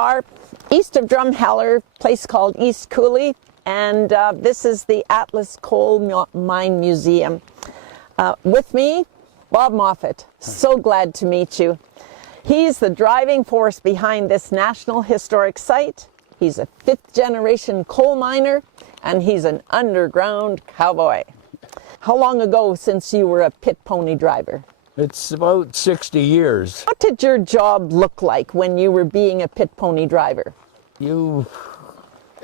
are east of Drumheller, a place called East Cooley, and this is the Atlas Coal Mine Museum. With me, Bob Moffatt. So glad to meet you. He's the driving force behind this National Historic Site. He's a fifth-generation coal miner, and he's an underground cowboy. How long ago since you were a pit pony driver? It's about 60 years. What did your job look like when you were being a pit pony driver? You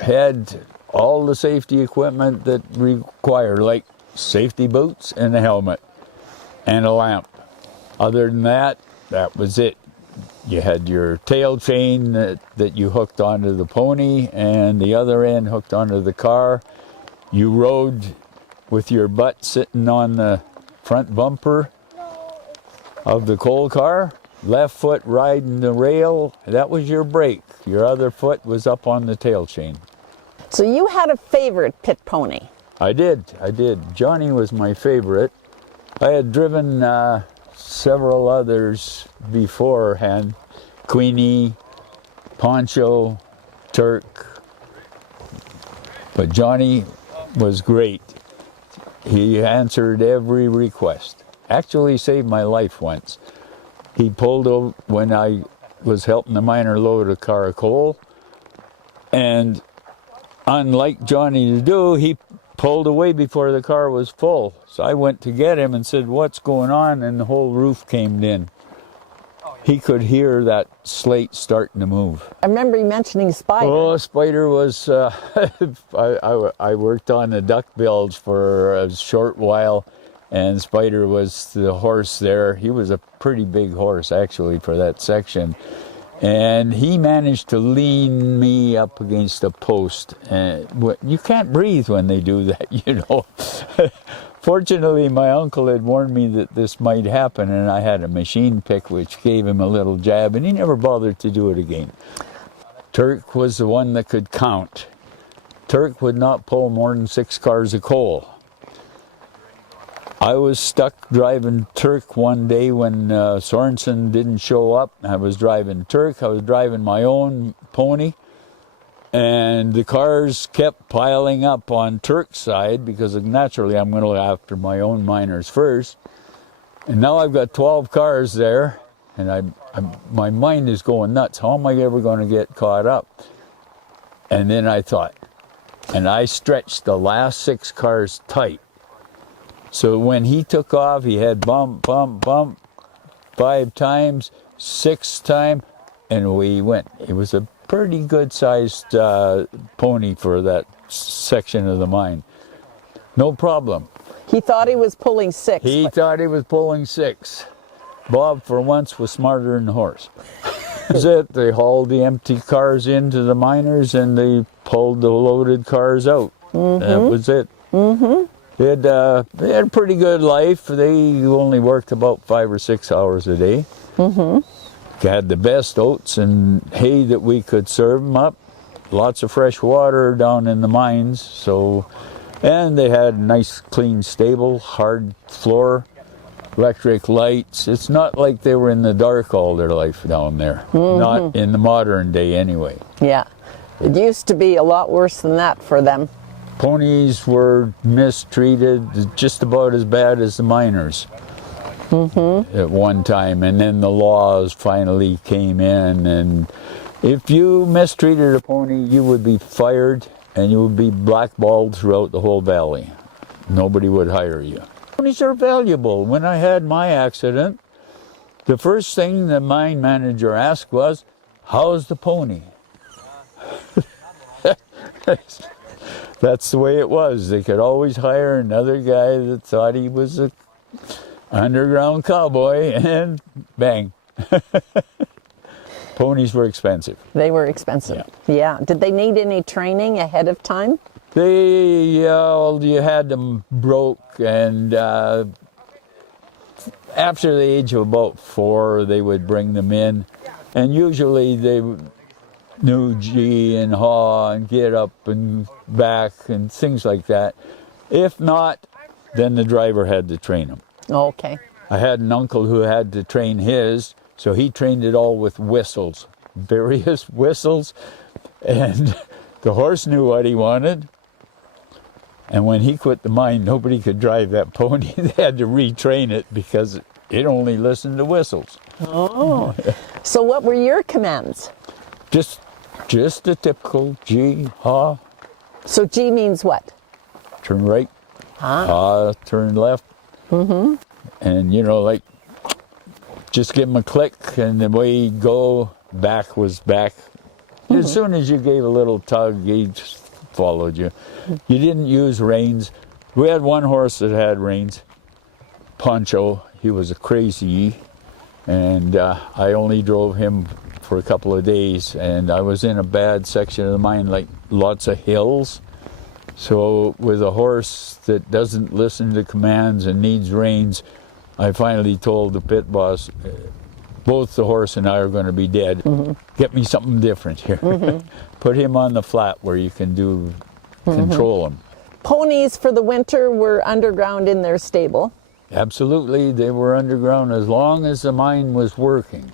had all the safety equipment that required, like safety boots and a helmet and a lamp. Other than that, that was it. You had your tail chain that you hooked onto the pony and the other end hooked onto the car. You rode with your butt sitting on the front bumper of the coal car, left foot riding the rail. That was your brake. Your other foot was up on the tail chain. So you had a favorite pit pony? I did. Johnny was my favorite. I had driven several others beforehand. Queenie, Poncho, Turk. But Johnny was great. He answered every request. Actually saved my life once. He pulled over when I was helping the miner load a car of coal. And unlike Johnny to do, he pulled away before the car was full. So I went to get him and said, "What's going on?" And the whole roof caved in. He could hear that slate starting to move. I remember you mentioning Spider. Oh, Spider was, I worked on the duck bilge for a short while, and Spider was the horse there. He was a pretty big horse, actually, for that section. And he managed to lean me up against a post. And you can't breathe when they do that, you know. Fortunately, my uncle had warned me that this might happen, and I had a machine pick which gave him a little jab, and he never bothered to do it again. Turk was the one that could count. Turk would not pull more than 6 cars of coal. I was stuck driving Turk one day when Sorensen didn't show up. I was driving Turk. I was driving my own pony. And the cars kept piling up on Turk's side because naturally I'm going to look after my own miners first. And now I've got 12 cars there, and my mind is going nuts. How am I ever going to get caught up? And then I thought, and I stretched the last 6 cars tight. So when he took off, he had bump, bump, bump 5 times, 6th time, and away he went. It was a pretty good-sized pony for that section of the mine. No problem. He thought he was pulling 6. He thought he was pulling 6. Bob, for once, was smarter than the horse. That's it. They hauled the empty cars into the miners, and they pulled the loaded cars out. That was it. They had a pretty good life. They only worked about 5 or 6 hours a day. Had the best oats and hay that we could serve them up. Lots of fresh water down in the mines. And they had a nice clean stable, hard floor, electric lights. It's not like they were in the dark all their life down there. Not in the modern day anyway. Yeah, it used to be a lot worse than that for them. Ponies were mistreated just about as bad as the miners. At one time, and then the laws finally came in, and if you mistreated a pony, you would be fired and you would be blackballed throughout the whole valley. Nobody would hire you. Ponies are valuable. When I had my accident, the first thing the mine manager asked was, "How's the pony?" That's the way it was. They could always hire another guy that thought he was a underground cowboy, and bang. Ponies were expensive. They were expensive. Yeah. Did they need any training ahead of time? You had them broke, and after the age of about 4, they would bring them in, and usually they knew G and haw and get up and back and things like that. If not, then the driver had to train them. Okay. I had an uncle who had to train his, so he trained it all with whistles. various whistles, and the horse knew what he wanted. And when he quit the mine, nobody could drive that pony. They had to retrain it because it only listened to whistles. Oh. So what were your commands? Just a typical G, ha, So G means what? turn right, ha, turn left. And, you know, like, just give him a click, and the way he'd go, back was back. As soon as you gave a little tug, he just followed you. You didn't use reins. We had one horse that had reins, Poncho. He was a crazy, and I only drove him for a couple of days, and I was in a bad section of the mine, like lots of hills. So with a horse that doesn't listen to commands and needs reins, I finally told the pit boss, both the horse and I are going to be dead. Get me something different here. Put him on the flat where you can control him. Ponies for the winter were underground in their stable. Absolutely, they were underground as long as the mine was working.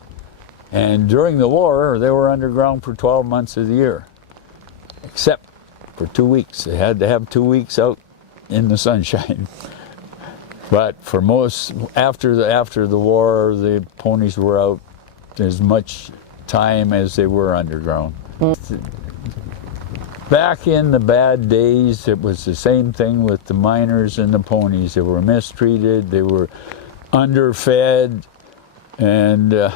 And during the war, they were underground for 12 months of the year, except for 2 weeks. They had to have 2 weeks out in the sunshine. But for most, after the war, the ponies were out as much time as they were underground. Back in the bad days, it was the same thing with the miners and the ponies. They were mistreated, they were underfed, and it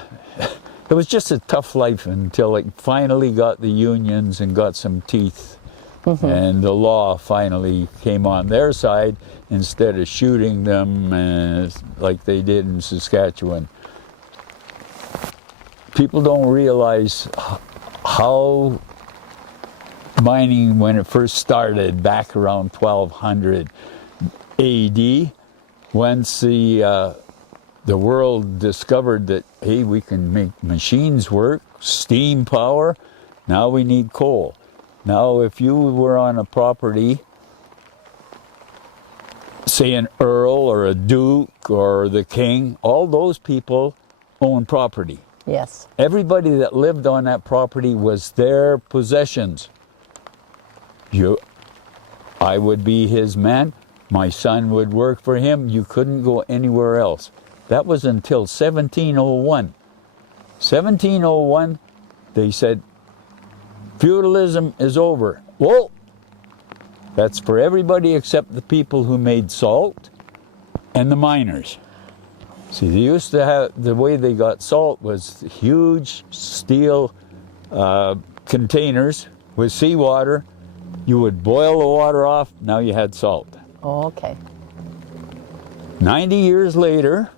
was just a tough life until it finally got the unions and got some teeth. And the law finally came on their side instead of shooting them like they did in Saskatchewan. People don't realize how mining, when it first started back around 1200 AD, once the world discovered that, hey, we can make machines work, steam power, now we need coal. Now, if you were on a property, say an earl or a duke or the king, all those people own property. Yes. Everybody that lived on that property was their possessions. I would be his man. My son would work for him. You couldn't go anywhere else. That was until 1701. 1701, they said, feudalism is over. Well, that's for everybody except the people who made salt and the miners. See, they used to have, the way they got salt was huge steel containers with seawater. You would boil the water off, now you had salt. Oh, okay. 90 years later,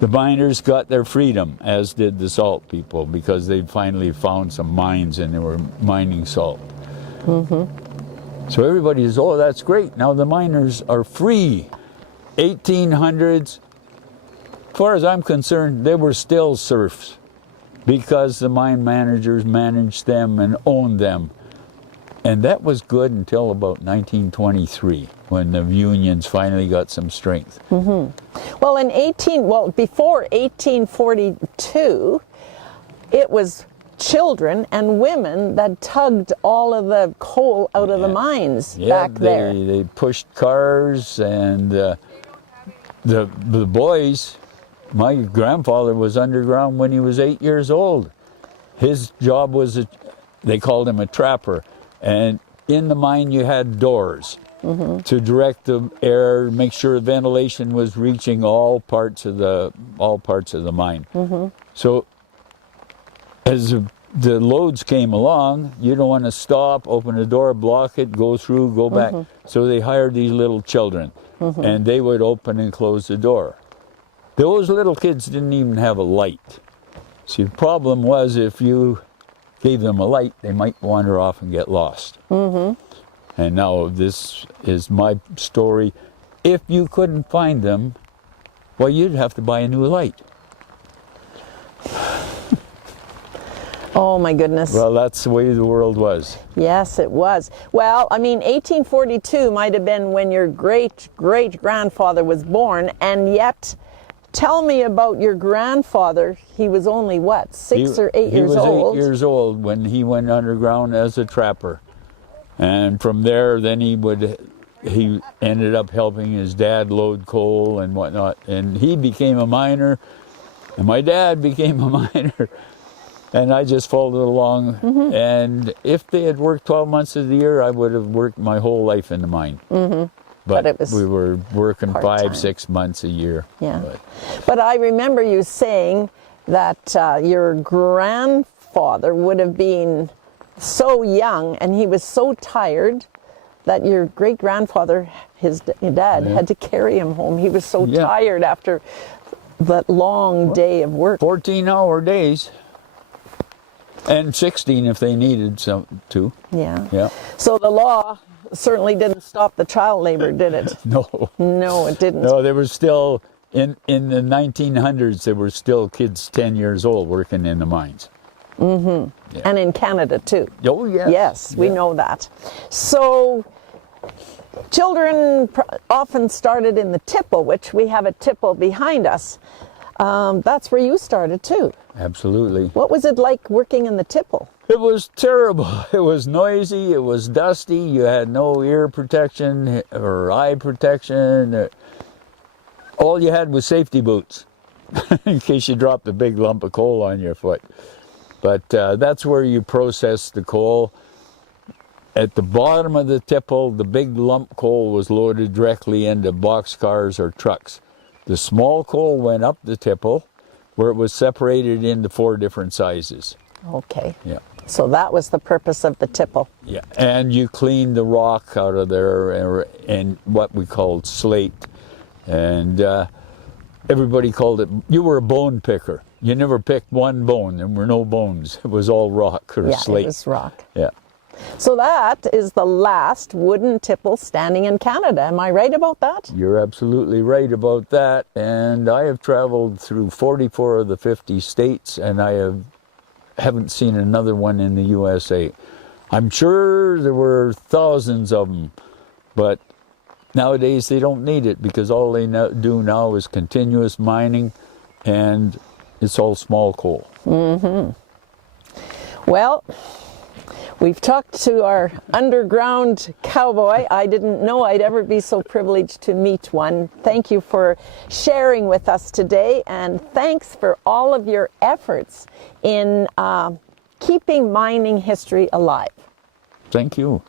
the miners got their freedom, as did the salt people, because they finally found some mines and they were mining salt. So everybody says, oh, that's great. Now the miners are free. 1800s, as far as I'm concerned, they were still serfs because the mine managers managed them and owned them. And that was good until about 1923, when the unions finally got some strength. Well, before 1842, it was children and women that tugged all of the coal out of the mines back there. They pushed cars, and the boys. My grandfather was underground when he was 8 years old. His job was, they called him a trapper. And in the mine you had doors to direct the air, make sure ventilation was reaching all parts of the mine. So as the loads came along, you don't want to stop, open the door, block it, go through, go back. So they hired these little children, and they would open and close the door. Those little kids didn't even have a light. See, the problem was if you gave them a light, they might wander off and get lost. And now this is my story. If you couldn't find them, well, you'd have to buy a new light. Oh my goodness. Well, that's the way the world was. Yes, it was. Well, I mean, 1842 might have been when your great-great-grandfather was born, and yet Tell me about your grandfather. He was only, what, 6 or 8 years old? He was 8 years old when he went underground as a trapper. And from there, then he ended up helping his dad load coal and whatnot. And he became a miner, and my dad became a miner. And I just followed along. Mm-hmm. And if they had worked 12 months of the year, I would have worked my whole life in the mine. Mm-hmm. But we were working part-time. 5-6 months a year. Yeah. But I remember you saying that your grandfather would have been so young and he was so tired that your great-grandfather, his dad, had to carry him home. He was so tired after that long day of work. 14-hour days. And 16 if they needed some too. Yeah. So the law certainly didn't stop the child labor, did it? No. No, it didn't. No, there was still, in the 1900s, there were still kids 10 years old working in the mines. Mm-hmm. Yeah. And in Canada, too. Oh, yes. Yes, we know that. So, children often started in the tipple, which we have a tipple behind us. That's where you started, too. Absolutely. What was it like working in the tipple? It was terrible. It was noisy. It was dusty. You had no ear protection or eye protection. All you had was safety boots in case you dropped a big lump of coal on your foot. But that's where you process the coal. At the bottom of the tipple, the big lump coal was loaded directly into boxcars or trucks. The small coal went up the tipple, where it was separated into 4 different sizes. Okay. Yeah. So that was the purpose of the tipple. Yeah, and you cleaned the rock out of there and what we called slate. And everybody called it, you were a bone picker. You never picked one bone. There were no bones. It was all rock or slate. Yeah, it was rock. Yeah. So that is the last wooden tipple standing in Canada. Am I right about that? You're absolutely right about that. And I have traveled through 44 of the 50 states, and I haven't seen another one in the USA. I'm sure there were thousands of them, but nowadays they don't need it because all they do now is continuous mining, and it's all small coal. Mm-hmm. Well, we've talked to our underground cowboy. I didn't know I'd ever be so privileged to meet one. Thank you for sharing with us today, and thanks for all of your efforts in keeping mining history alive. Thank you.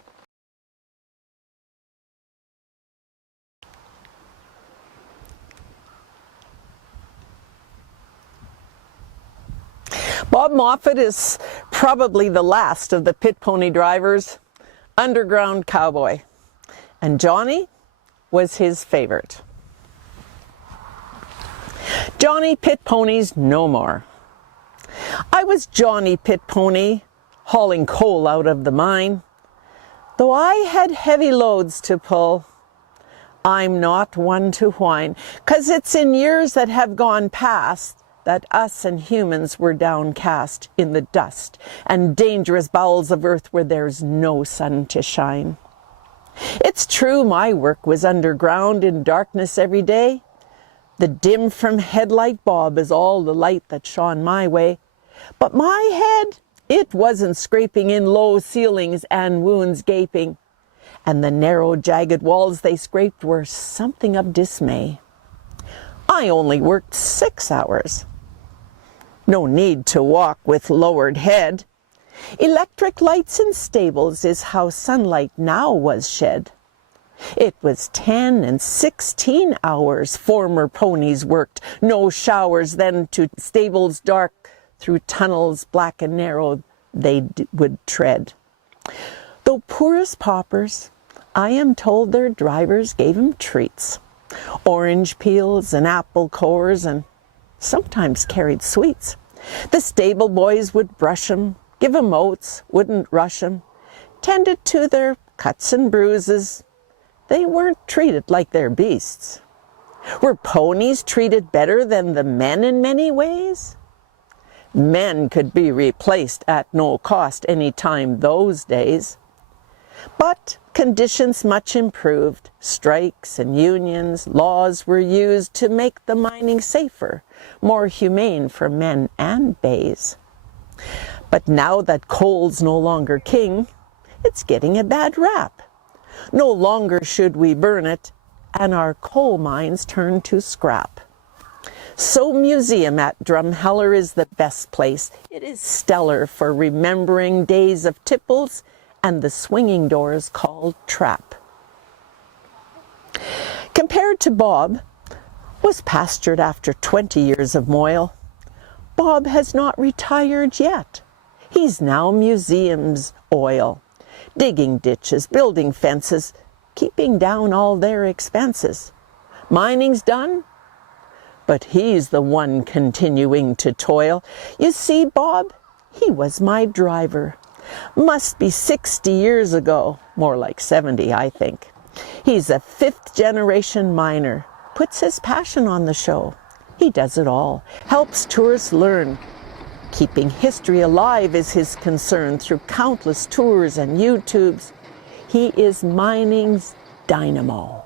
Bob Moffatt is probably the last of the pit pony drivers, underground cowboy, and Johnny was his favorite. Johnny Pit Ponies no more. I was Johnny Pit Pony, hauling coal out of the mine. Though I had heavy loads to pull, I'm not one to whine, 'cause it's in years that have gone past that us and humans were downcast in the dust and dangerous bowels of earth where there's no sun to shine. It's true my work was underground in darkness every day. The dim from headlight bob is all the light that shone my way. But my head, it wasn't scraping in low ceilings and wounds gaping. And the narrow, jagged walls they scraped were something of dismay. I only worked 6 hours. No need to walk with lowered head. Electric lights in stables is how sunlight now was shed. It was 10 and 16 hours former ponies worked, no showers then to stables dark, through tunnels black and narrow they would tread. Though poor as paupers, I am told their drivers gave 'em treats, orange peels and apple cores, and sometimes carried sweets. The stable boys would brush 'em, give 'em oats, wouldn't rush 'em, tended to their cuts and bruises. They weren't treated like their beasts. Were ponies treated better than the men in many ways? Men could be replaced at no cost any time those days. But Conditions much improved. Strikes and unions, laws were used to make the mining safer, more humane for men and bays. But now that coal's no longer king, it's getting a bad rap. No longer should we burn it, and our coal mines turn to scrap. So museum at Drumheller is the best place. It is stellar for remembering days of tipples and the swinging doors called trap. Compared to Bob, was pastured after 20 years of moil. Bob has not retired yet. He's now museum's oil, digging ditches, building fences, keeping down all their expenses. Mining's done, but he's the one continuing to toil. You see, Bob, he was my driver. Must be 60 years ago, more like 70, I think. He's a fifth-generation miner, puts his passion on the show. He does it all, helps tourists learn. Keeping history alive is his concern through countless tours and YouTubes. He is mining's dynamo.